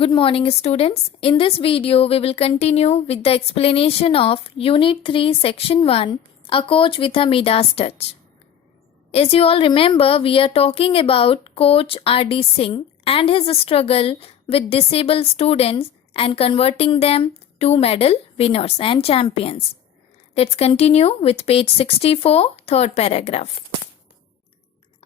Good morning students. In this video we will continue with the explanation of Unit 3 Section 1 A Coach with a Midas Touch. As you all remember, we are talking about Coach R.D. Singh and his struggle with disabled students and converting them to medal winners and champions. Let's continue with page 64, third paragraph.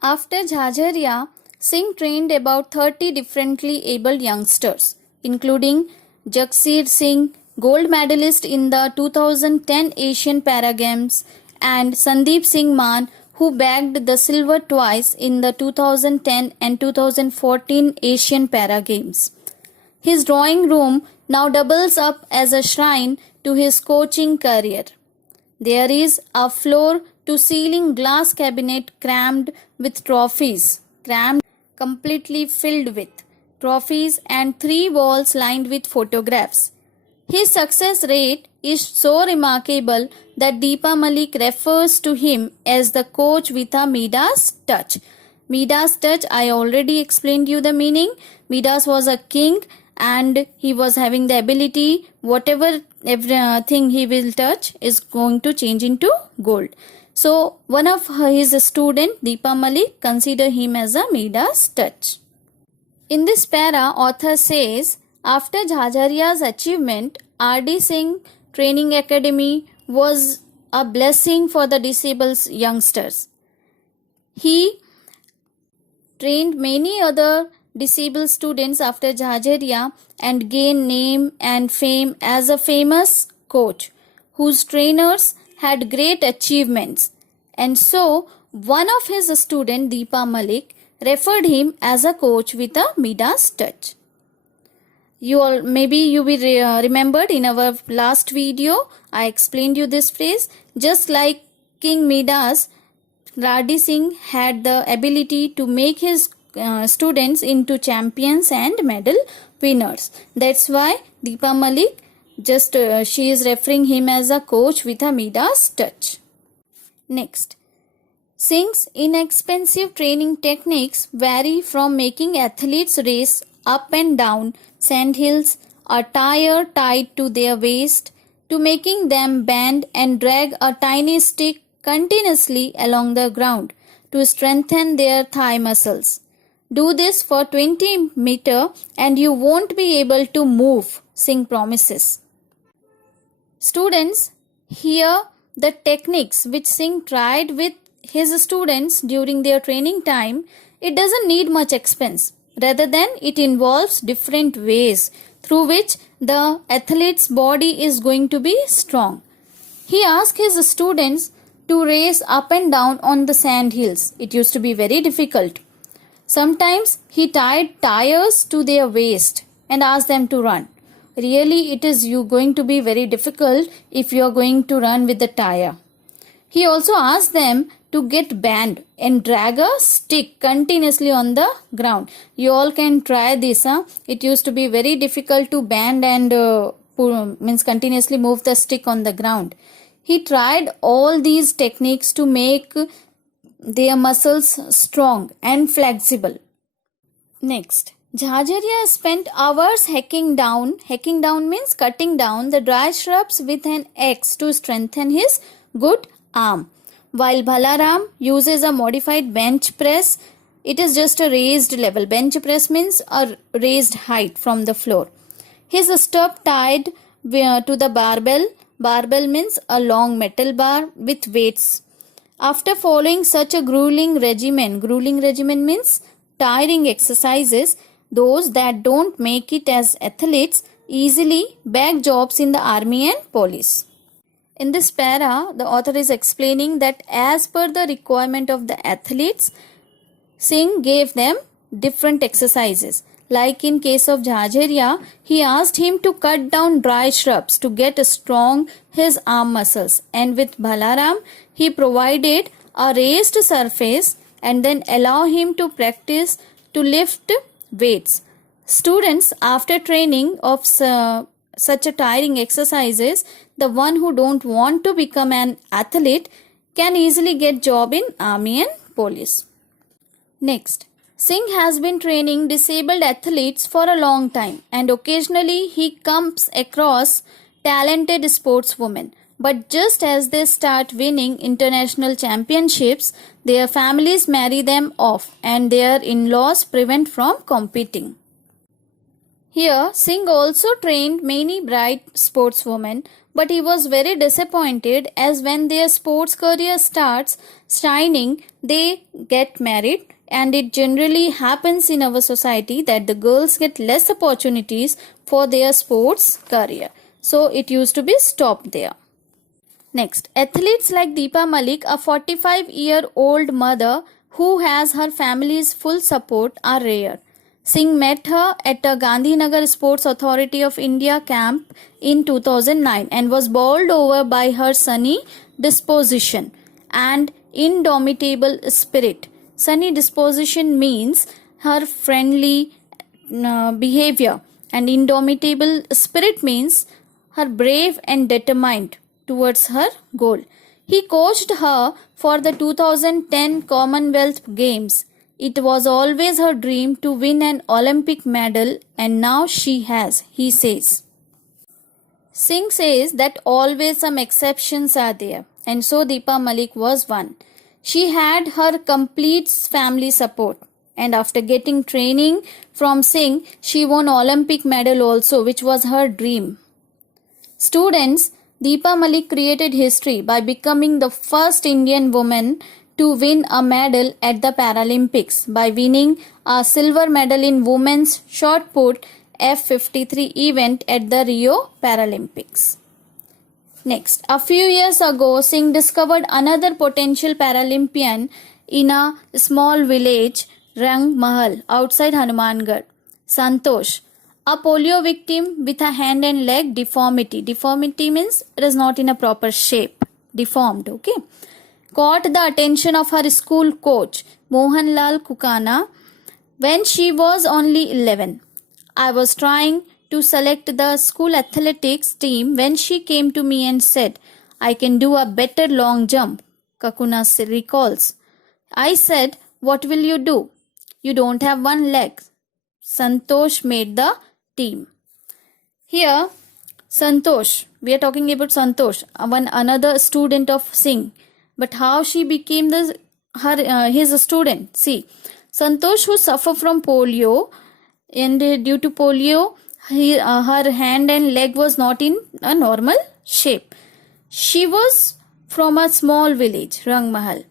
After Jhajharia, Singh trained about 30 differently abled youngsters, including Jagsir Singh, gold medalist in the 2010 Asian Para Games, and Sandeep Singh Maan, who bagged the silver twice in the 2010 and 2014 Asian Para Games. His drawing room now doubles up as a shrine to his coaching career. There is a floor-to-ceiling glass cabinet crammed with trophies, completely filled with trophies, and 3 walls lined with photographs. His success rate is so remarkable that Deepa Malik refers to him as the coach with a Midas touch. Midas touch, I already explained you the meaning. Midas was a king and he was having the ability, whatever everything he will touch is going to change into gold. So one of his student, Deepa Malik, consider him as a Midas touch. In this para, author says, after Jhajharia's achievement, R.D. Singh Training Academy was a blessing for the disabled youngsters. He trained many other disabled students after Jhajharia and gained name and fame as a famous coach whose trainers had great achievements, and so one of his students, Deepa Malik, referred him as a coach with a Midas touch. You all maybe will remembered in our last video I explained you this phrase. Just like King Midas, R.D. Singh had the ability to make his students into champions and medal winners. That's why Deepa Malik she is referring him as a coach with a Midas touch. Next, Singh's inexpensive training techniques vary from making athletes race up and down sandhills, a tire tied to their waist, to making them bend and drag a tiny stick continuously along the ground to strengthen their thigh muscles. Do this for 20 meters and you won't be able to move, Singh promises. Students hear the techniques which Singh tried with his students during their training time. It doesn't need much expense. Rather than it involves different ways through which the athlete's body is going to be strong. He asked his students to race up and down on the sand hills. It used to be very difficult. Sometimes he tied tires to their waist and asked them to run. Really, it is going to be very difficult if you are going to run with the tire. He also asked them to get bent and drag a stick continuously on the ground. You all can try this. It used to be very difficult to bend and continuously move the stick on the ground. He tried all these techniques to make their muscles strong and flexible. Next, Jhajharia spent hours hacking down means cutting down the dry shrubs with an axe to strengthen his good arm. While Balaram uses a modified bench press, it is just a raised level. Bench press means a raised height from the floor. His stub tied to the barbell. Barbell means a long metal bar with weights. After following such a grueling regimen means tiring exercises, those that don't make it as athletes easily bag jobs in the army and police. In this para, the author is explaining that as per the requirement of the athletes, Singh gave them different exercises. Like in case of Jhajharia, he asked him to cut down dry shrubs to get strong his arm muscles. And with Balaram, he provided a raised surface and then allow him to practice to lift weights. Students, after training of such a tiring exercises, the one who don't want to become an athlete can easily get job in army and police. Next, Singh has been training disabled athletes for a long time, and occasionally he comes across talented sportswomen. But just as they start winning international championships, their families marry them off and their in-laws prevent from competing. Here, Singh also trained many bright sportswomen, but he was very disappointed as when their sports career starts shining, they get married, and it generally happens in our society that the girls get less opportunities for their sports career. So it used to be stopped there. Next, athletes like Deepa Malik, a 45-year-old mother who has her family's full support, are rare. Singh met her at a Gandhinagar Sports Authority of India camp in 2009 and was bowled over by her sunny disposition and indomitable spirit. Sunny disposition means her friendly behavior, and indomitable spirit means her brave and determined towards her goal. He coached her for the 2010 Commonwealth Games. It was always her dream to win an Olympic medal, and now she has, he says. Singh says that always some exceptions are there, and so Deepa Malik was one. She had her complete family support, and after getting training from Singh, she won Olympic medal also, which was her dream. Students, Deepa Malik created history by becoming the first Indian woman to win a medal at the Paralympics by winning a silver medal in women's shot put F53 event at the Rio Paralympics. Next, a few years ago, Singh discovered another potential Paralympian in a small village, Rang Mahal, outside Hanumangarh. Santosh, a polio victim with a hand and leg deformity. Deformity means it is not in a proper shape. Deformed, okay? Caught the attention of her school coach, Mohanlal Kukana, when she was only 11. I was trying to select the school athletics team when she came to me and said, I can do a better long jump, Kakuna recalls. I said, what will you do? You don't have one leg. Santosh made the team. Here, Santosh, we are talking about Santosh, another student of Singh. But how she became his student? See, Santosh, who suffered from polio, and due to polio, her hand and leg was not in a normal shape. She was from a small village, Rang Mahal,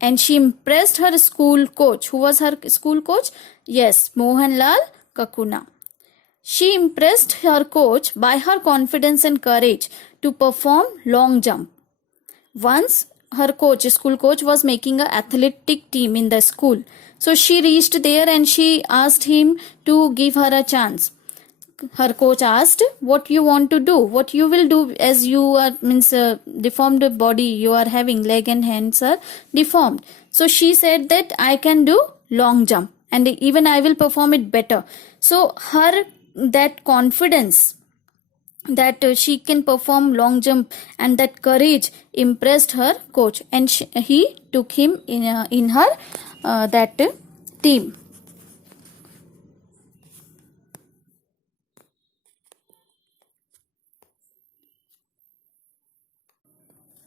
and she impressed her school coach. Who was her school coach? Yes, Mohanlal Kakuna. She impressed her coach by her confidence and courage to perform long jump. Once her coach, school coach, was making an athletic team in the school. So she reached there and she asked him to give her a chance. Her coach asked, what you want to do, what you will do, as you are deformed body you are having, leg and hands are deformed. So she said that I can do long jump and even I will perform it better. So her that confidence that she can perform long jump and that courage impressed her coach, and he took him in her that team.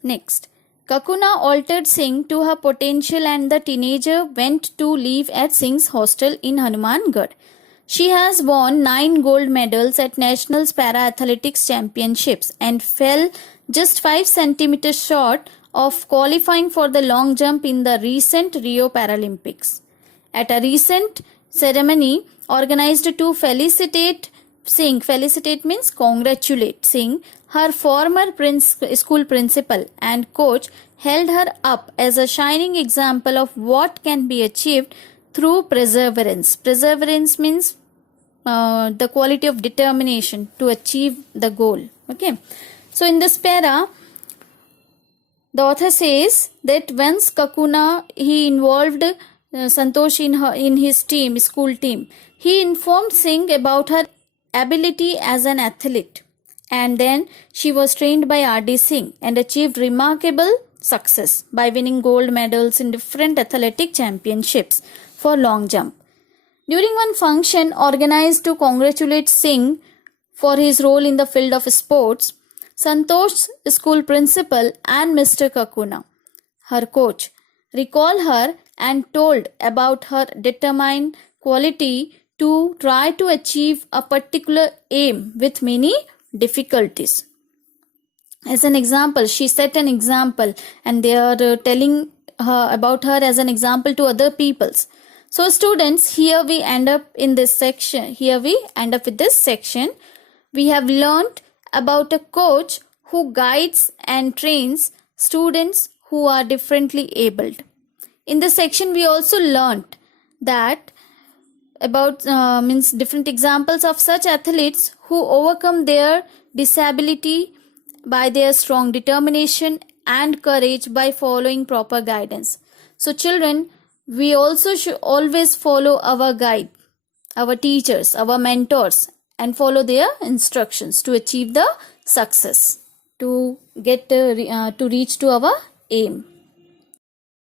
Next, Kakuna altered Singh to her potential and the teenager went to live at Singh's hostel in Hanumangarh. She has won 9 gold medals at National Para Athletics Championships and fell just 5 centimeters short of qualifying for the long jump in the recent Rio Paralympics. At a recent ceremony organized to felicitate Singh, felicitate means congratulate Singh, her former school principal and coach held her up as a shining example of what can be achieved through perseverance. Perseverance means the quality of determination to achieve the goal. Okay. So in this para, the author says that once Kakuna, he involved Santosh in his team, school team. He informed Singh about her ability as an athlete, and then she was trained by R.D. Singh and achieved remarkable success by winning gold medals in different athletic championships for long jump. During one function organized to congratulate Singh for his role in the field of sports, Santosh's school principal and Mr. Kakuna, her coach, recalled her and told about her determined quality to try to achieve a particular aim with many difficulties. As an example, she set an example and they are telling her about her as an example to other peoples. So students, here we end up with this section. We have learned about a coach who guides and trains students who are differently abled. In this section, we also learned that about different examples of such athletes who overcome their disability by their strong determination and courage by following proper guidance. So children, we also should always follow our guide, our teachers, our mentors, and follow their instructions to achieve the success, to reach to our aim.